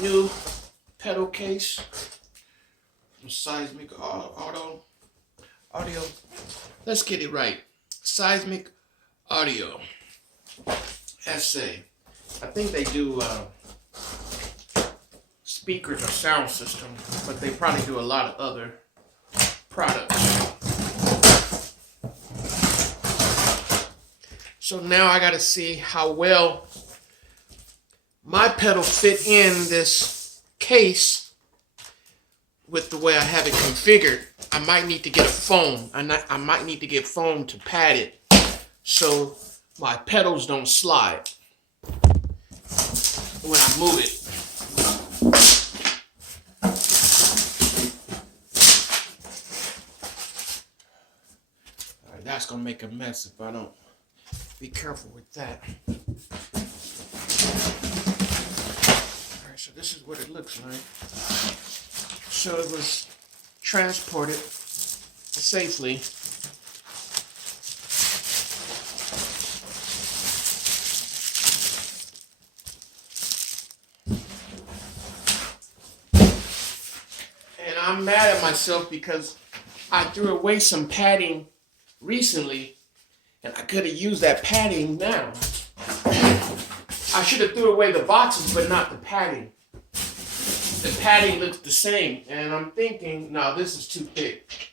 new pedal case from Seismic Audio. Let's get it right. Seismic Audio SA. I think they do speakers or sound system, but they probably do a lot of other products. So now I got to see how well my pedal fit in this case with the way I have it configured. I might need to get a foam. I might need to get foam to pad it so my pedals don't slide when I move it. All right, that's gonna make a mess if I don't be careful with that. All right, so this is what it looks like. So it was transported safely. And I'm mad at myself because I threw away some padding recently, and I could have used that padding now. I should have threw away the boxes, but not the padding. The padding looks the same, and I'm thinking, no, this is too thick.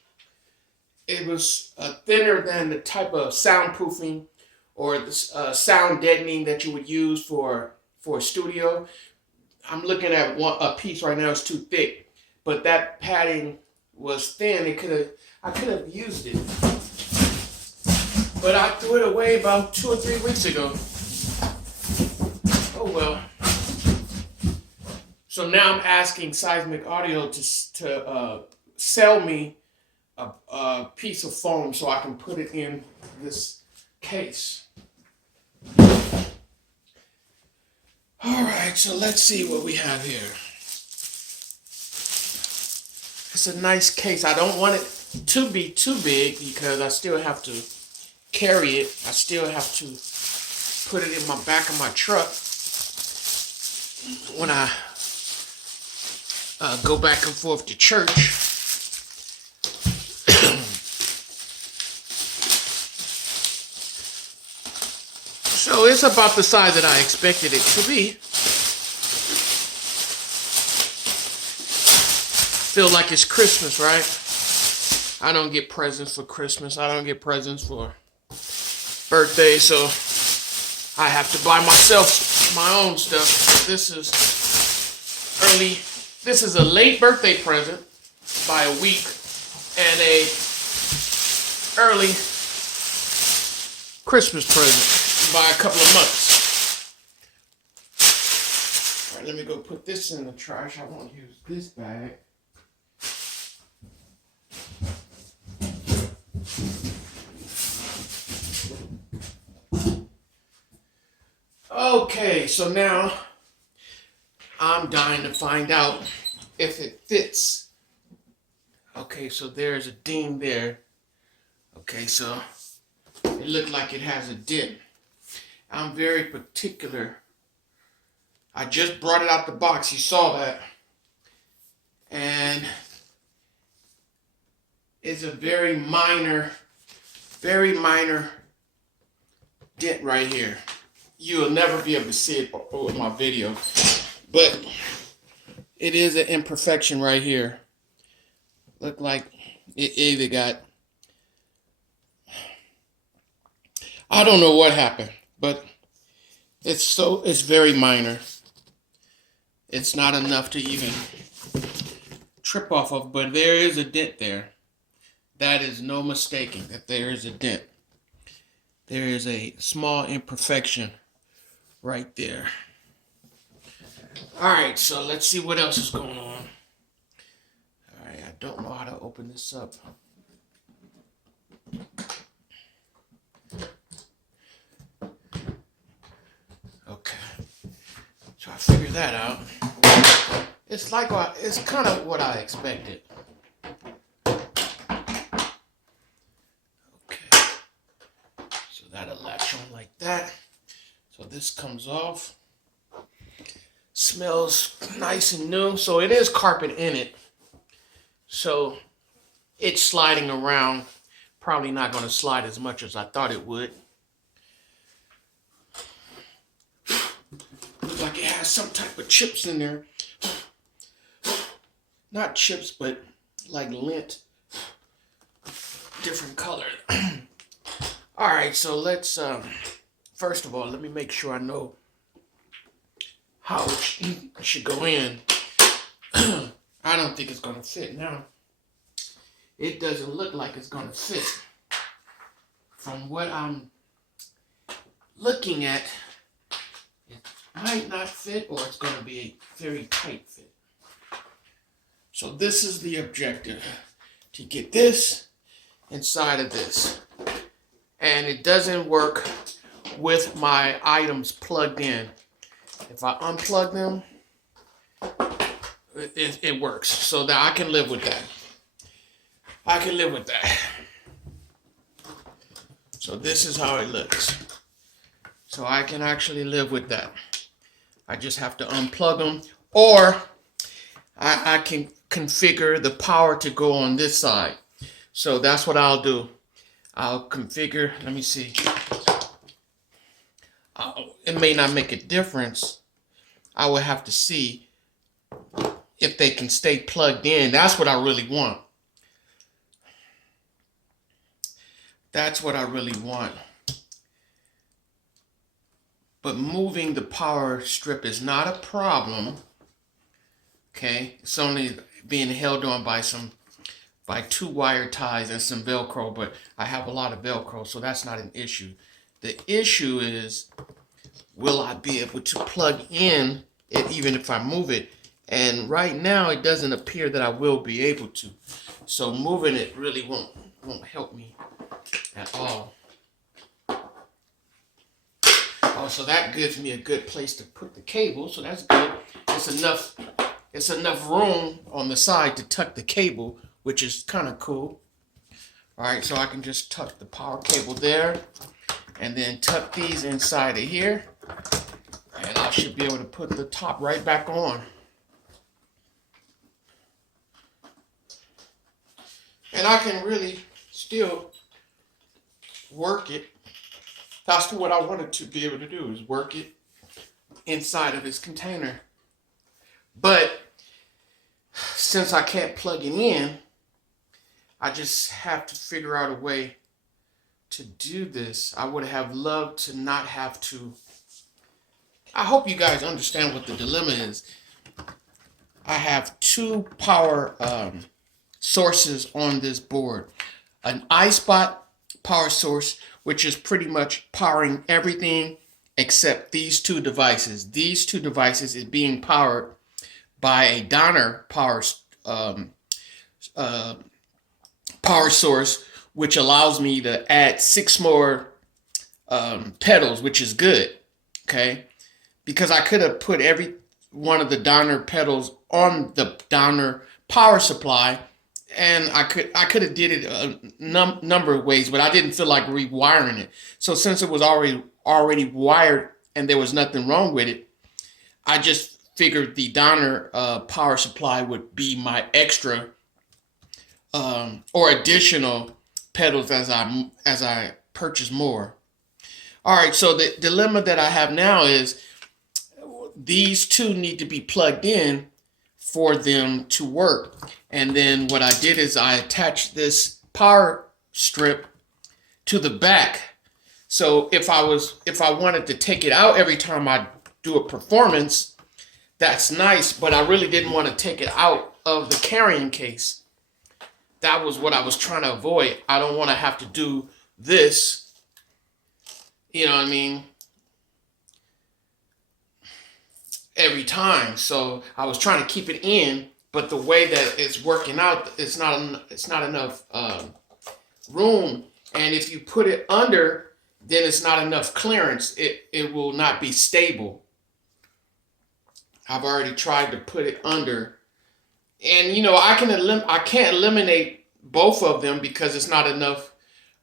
It was thinner than the type of soundproofing or the sound deadening that you would use for a studio. I'm looking at a piece right now, it's too thick, but that padding was thin. I could have used it, but I threw it away about 2 or 3 weeks ago. Oh well. So now I'm asking Seismic Audio to sell me a piece of foam so I can put it in this case. All right, so let's see what we have here. It's a nice case. I don't want it to be too big because I still have to carry it. I still have to put it in my back of my truck when I go back and forth to church. So it's about the size that I expected it to be. Feel like it's Christmas, right? I don't get presents for Christmas. I don't get presents for birthday, so I have to buy myself my own stuff. This is a late birthday present by a week and a early Christmas present by a couple of months. All right, let me go put this in the trash. I won't use this bag. Okay, so now I'm dying to find out if it fits. Okay, so there's a ding there. Okay, so it looked like it has a dip. I'm very particular. I just brought it out the box. You saw that. And it's a very minor dent right here. You'll never be able to see it with my video. But it is an imperfection right here. Look like it either got, I don't know what happened, but it's very minor. It's not enough to even trip off of, but there is a dent there. That is no mistaking that there is a dent. There is a small imperfection right there. All right, so let's see what else is going on. All right, I don't know how to open this up. Okay, so I figured that out. It's kind of what I expected. Okay, so that'll latch on like that. So this comes off. Smells nice and new. So it is carpet in it. So it's sliding around. Probably not going to slide as much as I thought it would. Looks like it has some type of chips in there. Not chips, but like lint. Different color. All right, so let's, first of all, let me make sure I know how it should go in. I don't think it's going to fit now. It doesn't look like it's going to fit. From what I'm looking at, it might not fit, or it's going to be a very tight fit. So this is the objective, to get this inside of this. And it doesn't work with my items plugged in. If I unplug them, it works. So that I can live with that. I can live with that. So this is how it looks. So I can actually live with that. I just have to unplug them, or I can configure the power to go on this side. So that's what I'll do. I'll configure, let me see. It may not make a difference. I will have to see if they can stay plugged in. That's what I really want. That's what I really want. But moving the power strip is not a problem. Okay, it's only being held on by two wire ties and some Velcro, but I have a lot of Velcro, so that's not an issue. The issue is, will I be able to plug in it even if I move it? And right now it doesn't appear that I will be able to. So moving it really won't help me at all. Oh, so that gives me a good place to put the cable, so that's good. It's enough room on the side to tuck the cable, which is kind of cool. All right, so I can just tuck the power cable there and then tuck these inside of here, and I should be able to put the top right back on. And I can really still work it. That's what I wanted to be able to do, is work it inside of this container. But since I can't plug it in, I just have to figure out a way to do this. I would have loved to not have to. I hope you guys understand what the dilemma is. I have two power sources on this board. An iSpot power source, which is pretty much powering everything except these two devices. These two devices is being powered by a Donner power source, which allows me to add 6 more pedals, which is good, okay? Because I could have put every one of the Donner pedals on the Donner power supply, and I could have did it a number of ways, but I didn't feel like rewiring it. So since it was already wired and there was nothing wrong with it, I just figured the Donner power supply would be my extra or additional pedals as I purchase more. All right, so the dilemma that I have now is these two need to be plugged in for them to work. And then what I did is I attached this power strip to the back. So if I wanted to take it out every time I do a performance, that's nice, but I really didn't want to take it out of the carrying case. That was what I was trying to avoid. I don't want to have to do this, you know what I mean, every time. So I was trying to keep it in, but the way that it's working out, it's not enough room. And if you put it under, then it's not enough clearance. It will not be stable. I've already tried to put it under, and you know I can't eliminate both of them because it's not enough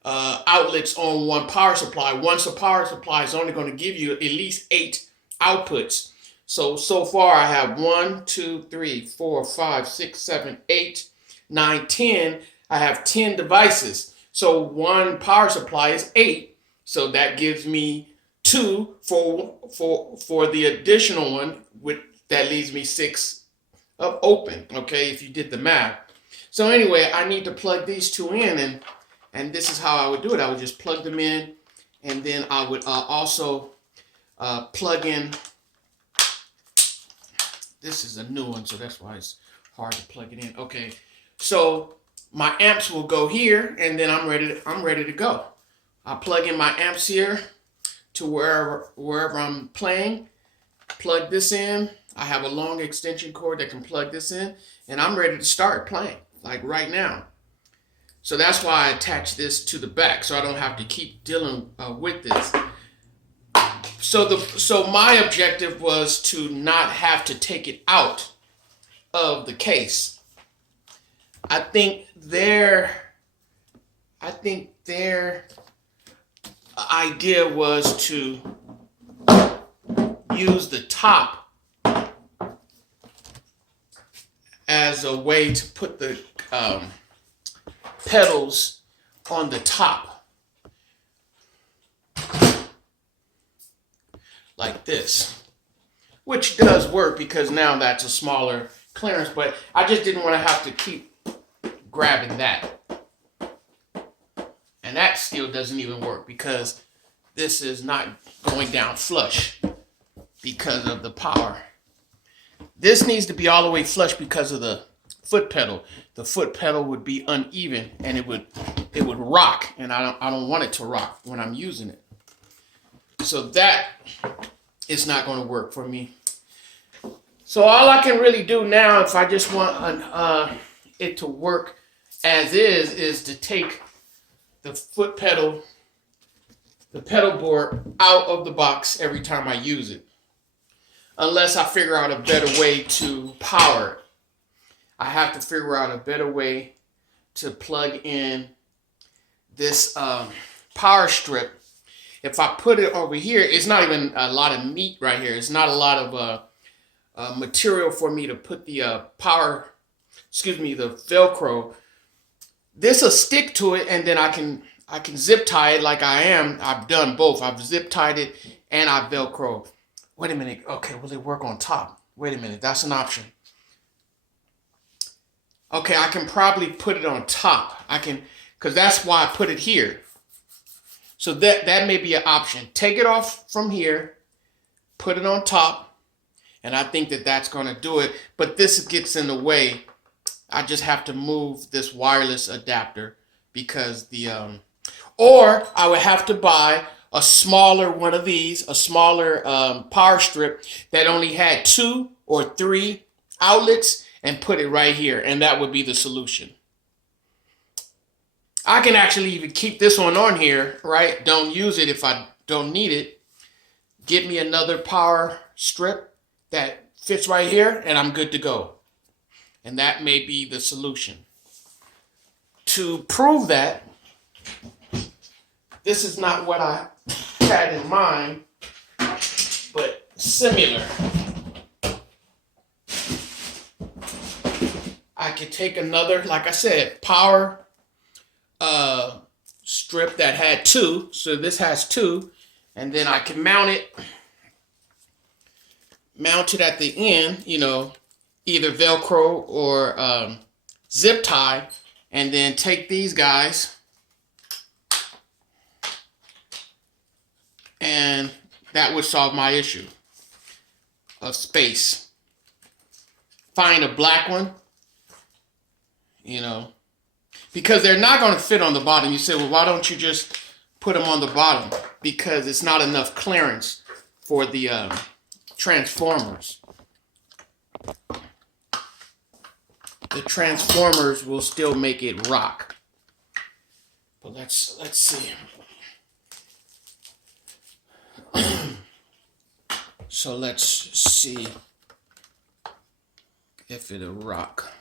outlets on one power supply. Once a power supply is only going to give you at least 8 outputs. So far I have 1, 2, 3, 4, 5, 6, 7, 8, 9, 10. I have 10 devices. So one power supply is 8. So that gives me 2 for the additional one, that leaves me 6 of open, okay, if you did the math. So anyway, I need to plug these 2 in, and this is how I would do it. I would just plug them in, and then I would also plug in. This is a new one, so that's why it's hard to plug it in. Okay, so my amps will go here, and then I'm ready to go. I plug in my amps here to wherever I'm playing. Plug this in. I have a long extension cord that can plug this in, and I'm ready to start playing, like right now. So that's why I attach this to the back, so I don't have to keep dealing with this. So my objective was to not have to take it out of the case. I think their idea was to use the top as a way to put the pedals on the top, like this, which does work because now that's a smaller clearance, but I just didn't want to have to keep grabbing that. And that still doesn't even work because this is not going down flush because of the power. This needs to be all the way flush because of the foot pedal. The foot pedal would be uneven and it would rock, and I don't want it to rock when I'm using it. So that is not going to work for me. So all I can really do now, if I just want it to work as is to take the foot pedal, the pedal board out of the box every time I use it. Unless I figure out a better way to power it. I have to figure out a better way to plug in this power strip. If I put it over here, it's not even a lot of meat right here. It's not a lot of material for me to put the the Velcro. This will stick to it, and then I can zip tie it like I am. I've done both. I've zip tied it and I Velcro. Wait a minute. Okay, will it work on top? Wait a minute. That's an option. Okay, I can probably put it on top. I can, because that's why I put it here. So that may be an option. Take it off from here, put it on top, and I think that's going to do it. But this gets in the way. I just have to move this wireless adapter because or I would have to buy a smaller one of these, a smaller power strip that only had 2 or 3 outlets, and put it right here, and that would be the solution. I can actually even keep this one on here, right? Don't use it if I don't need it. Get me another power strip that fits right here, and I'm good to go. And that may be the solution. To prove that, this is not what I had in mind, but similar. I could take another, like I said, power strip that had 2. So this has 2, and then I can mount it at the end, either Velcro or zip tie, and then take these guys, and that would solve my issue of space. Find a black one, because they're not going to fit on the bottom. You say, well, why don't you just put them on the bottom? Because it's not enough clearance for the transformers. The transformers will still make it rock. But let's see. So let's see if it'll rock.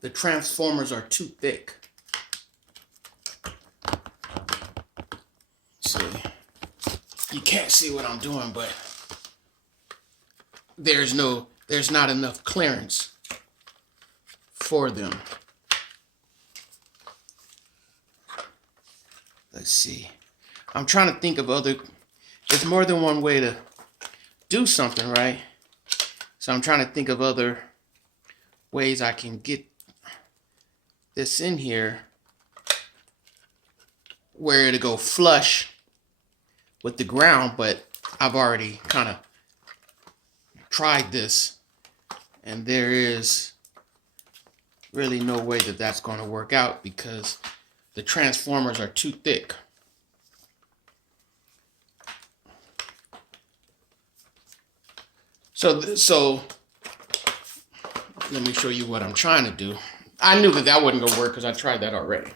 The transformers are too thick. Let's see. You can't see what I'm doing, but there's not enough clearance for them. Let's see. I'm trying to think of there's more than one way to do something, right? So I'm trying to think of other ways I can get this in here where it'll go flush with the ground, but I've already kind of tried this, and there is really no way that that's going to work out because the transformers are too thick. So let me show you what I'm trying to do. I knew that wasn't going to work because I tried that already.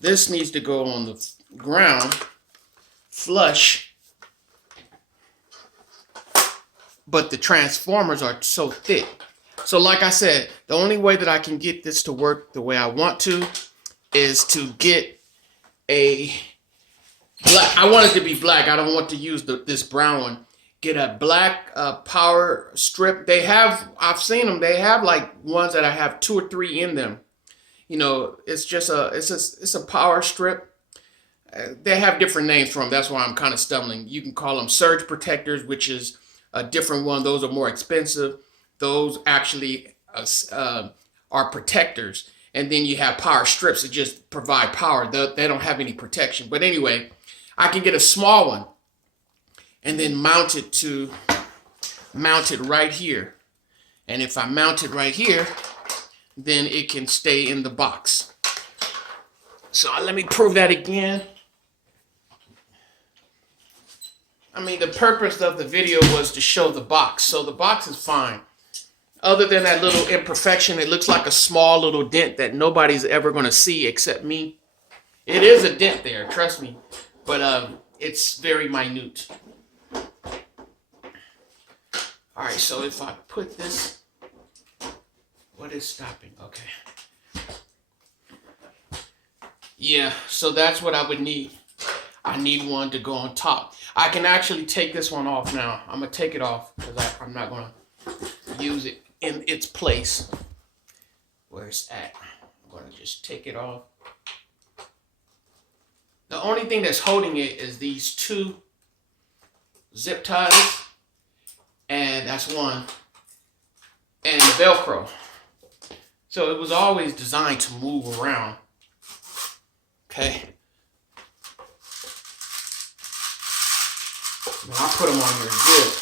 This needs to go on the ground, flush, but the transformers are so thick. So like I said, the only way that I can get this to work the way I want to is to get a black. I want it to be black. I don't want to use this brown one. Get a black power strip. I've seen them. They have like ones that I have 2 or 3 in them. You know, it's a power strip. They have different names for them. That's why I'm kind of stumbling. You can call them surge protectors, which is a different one. Those are more expensive. Those actually are protectors. And then you have power strips that just provide power. They don't have any protection. But anyway, I can get a small one and then mount it right here. And if I mount it right here, then it can stay in the box. So let me prove that again. I mean, the purpose of the video was to show the box. So the box is fine. Other than that little imperfection, it looks like a small little dent that nobody's ever going to see except me. It is a dent there, trust me. But it's very minute. All right, so if I put this, what is stopping? Okay. Yeah, so that's what I would need. I need one to go on top. I can actually take this one off now. I'm going to take it off because I'm not going to use it in its place where it's at. I'm going to just take it off. The only thing that's holding it is these 2 zip ties, and that's one, and Velcro. So it was always designed to move around. Okay. I'll put them on here good.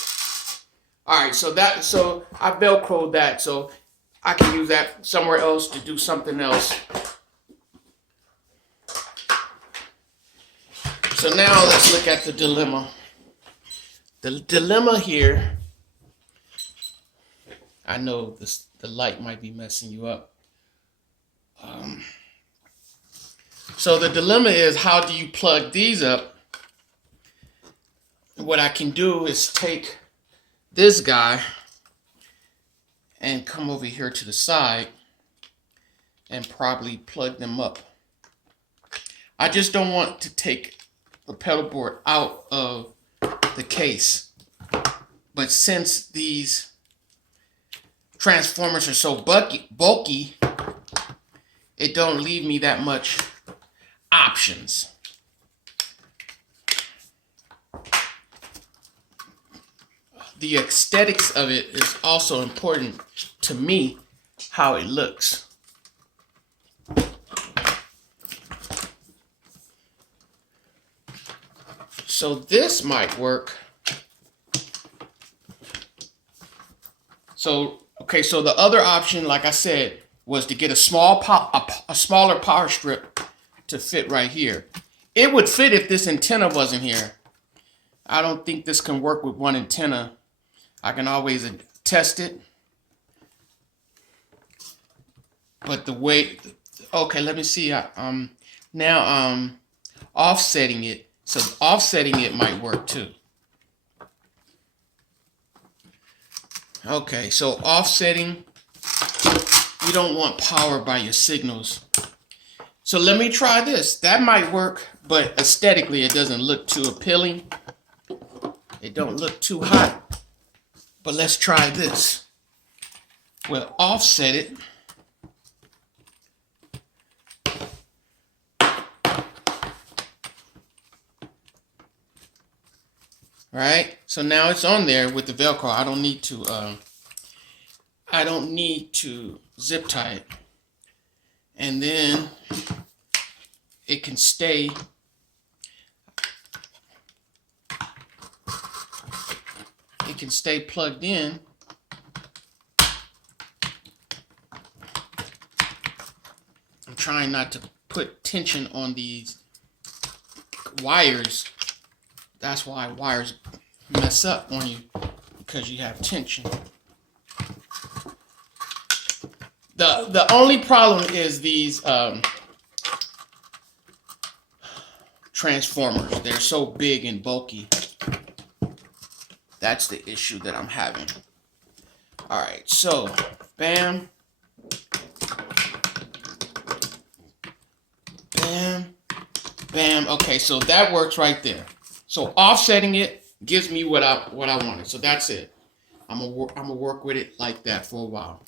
All right, so I Velcroed that, so I can use that somewhere else to do something else. So now let's look at the dilemma. The dilemma here, I know the light might be messing you up. So the dilemma is, how do you plug these up? What I can do is take this guy and come over here to the side and probably plug them up. I just don't want to take the pedal board out of the case. But since these transformers are so bulky, it don't leave me that much options. The aesthetics of it is also important to me, how it looks. So this might work. So the other option, like I said, was to get a smaller power strip to fit right here. It would fit if this antenna wasn't here. I don't think this can work with one antenna. I can always test it. But the way, okay, let me see. Now offsetting it. So offsetting it might work too. Okay, so offsetting, you don't want power by your signals. So let me try this. That might work, but aesthetically it doesn't look too appealing. It don't look too hot. But let's try this. We'll offset it. Right? So now it's on there with the Velcro. I don't need to zip tie it. And then it can stay plugged in. I'm trying not to put tension on these wires. That's why wires mess up on you, because you have tension. The only problem is these transformers. They're so big and bulky. That's the issue that I'm having. All right, so bam, bam, bam. Okay, so that works right there. So offsetting it gives me what I wanted. So that's it. I'm gonna work with it like that for a while.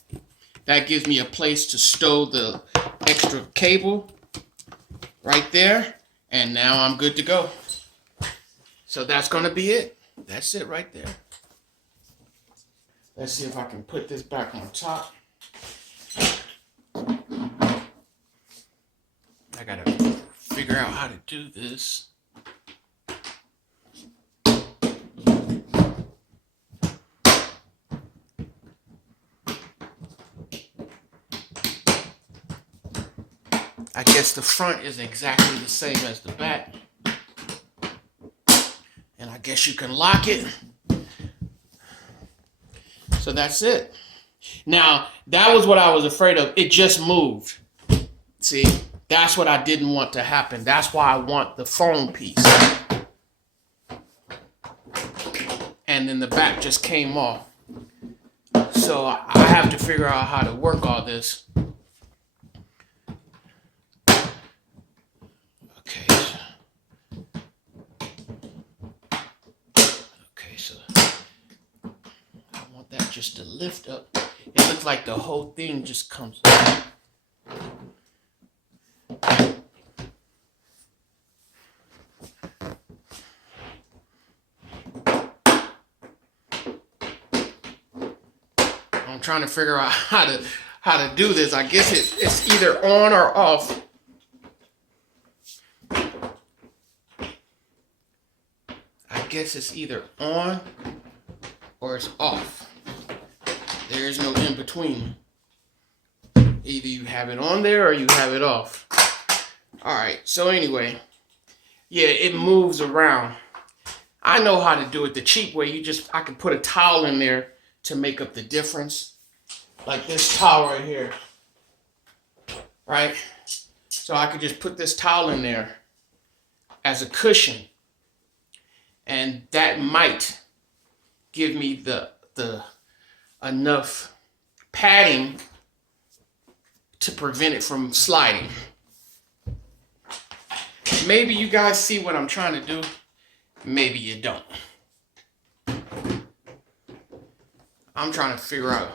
That gives me a place to stow the extra cable right there, and now I'm good to go. So that's gonna be it. That's it right there. Let's see if I can put this back on top. I gotta figure out how to do this. I guess the front is exactly the same as the back. And I guess you can lock it. So that's it. Now, that was what I was afraid of. It just moved. See, that's what I didn't want to happen. That's why I want the foam piece. And then the back just came off. So I have to figure out how to work all this. Just to lift up. It looks like the whole thing just comes up. I'm trying to figure out how to do this. I guess it's either on or off. I guess it's either on or it's off. There is no in between. Either you have it on there or you have it off. All right, so anyway, yeah, it moves around. I know how to do it the cheap way. I can put a towel in there to make up the difference. Like this towel right here, right? So I could just put this towel in there as a cushion, and that might give me the enough padding to prevent it from sliding. Maybe you guys see what I'm trying to do. Maybe you don't. I'm trying to figure out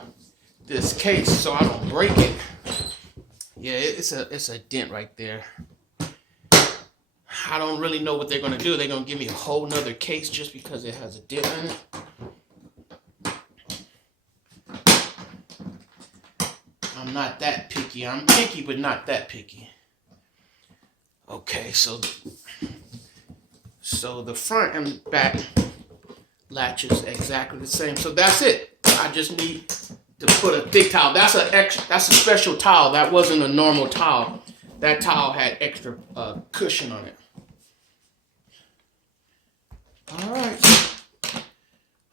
this case so I don't break it. Yeah, it's a dent right there. I don't really know what they're gonna do. They're gonna give me a whole nother case just because it has a dent in it. I'm not that picky. I'm picky, but not that picky. Okay, so the front and back latches exactly the same. So that's it. I just need to put a thick towel. That's a special towel. That wasn't a normal towel. That towel had extra cushion on it. All right.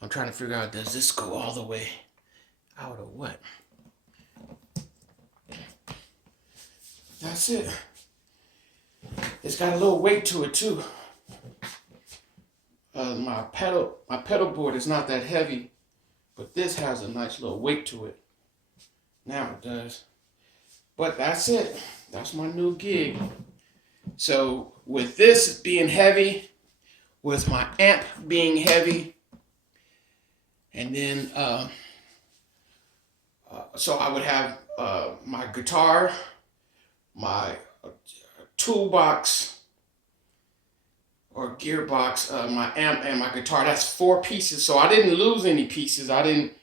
I'm trying to figure out, does this go all the way out or what? That's it. It's got a little weight to it too. My pedal board is not that heavy, but this has a nice little weight to it. Now it does. But that's it. That's my new gig. So with this being heavy, with my amp being heavy, and then so I would have my guitar, my toolbox or gearbox, my amp and my guitar. That's 4 pieces. So I didn't lose any pieces. I didn't.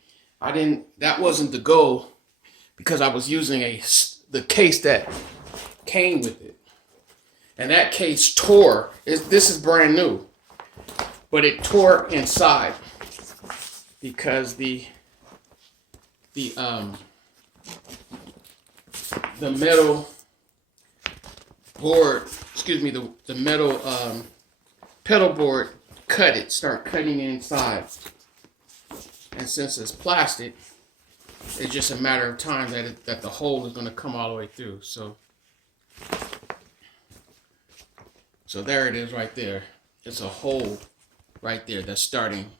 That wasn't the goal, because I was using the case that came with it, and that case tore. This is brand new, but it tore inside because the metal board, excuse me, the metal pedal board start cutting inside. And since it's plastic, it's just a matter of time that the hole is going to come all the way through. So there it is right there. It's a hole right there that's starting.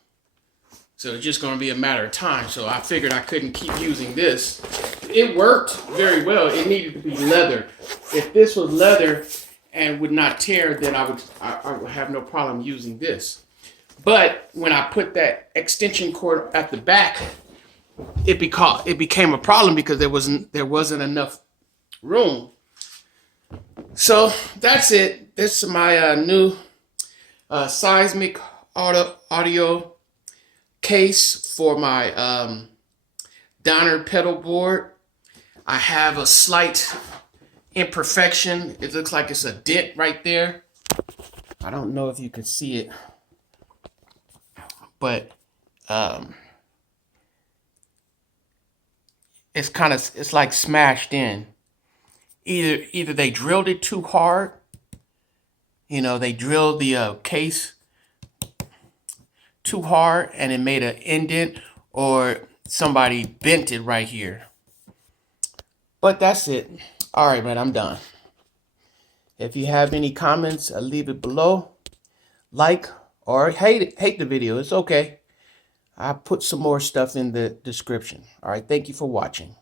So it's just going to be a matter of time. So I figured I couldn't keep using this. It worked very well. It needed to be leather. If this was leather and would not tear, then I would have no problem using this. But when I put that extension cord at the back, it became a problem because there wasn't enough room. So that's it. This is my new seismic audio case for my Donner pedal board. I have a slight imperfection. It looks like it's a dent right there. I don't know if you can see it, but it's like smashed in. Either they drilled it too hard, they drilled the case too hard and it made an indent, or somebody bent it right here. But that's it. All right, man, I'm done. If you have any comments, leave it below. Like or hate the video. It's okay. I'll put some more stuff in the description. All right, thank you for watching.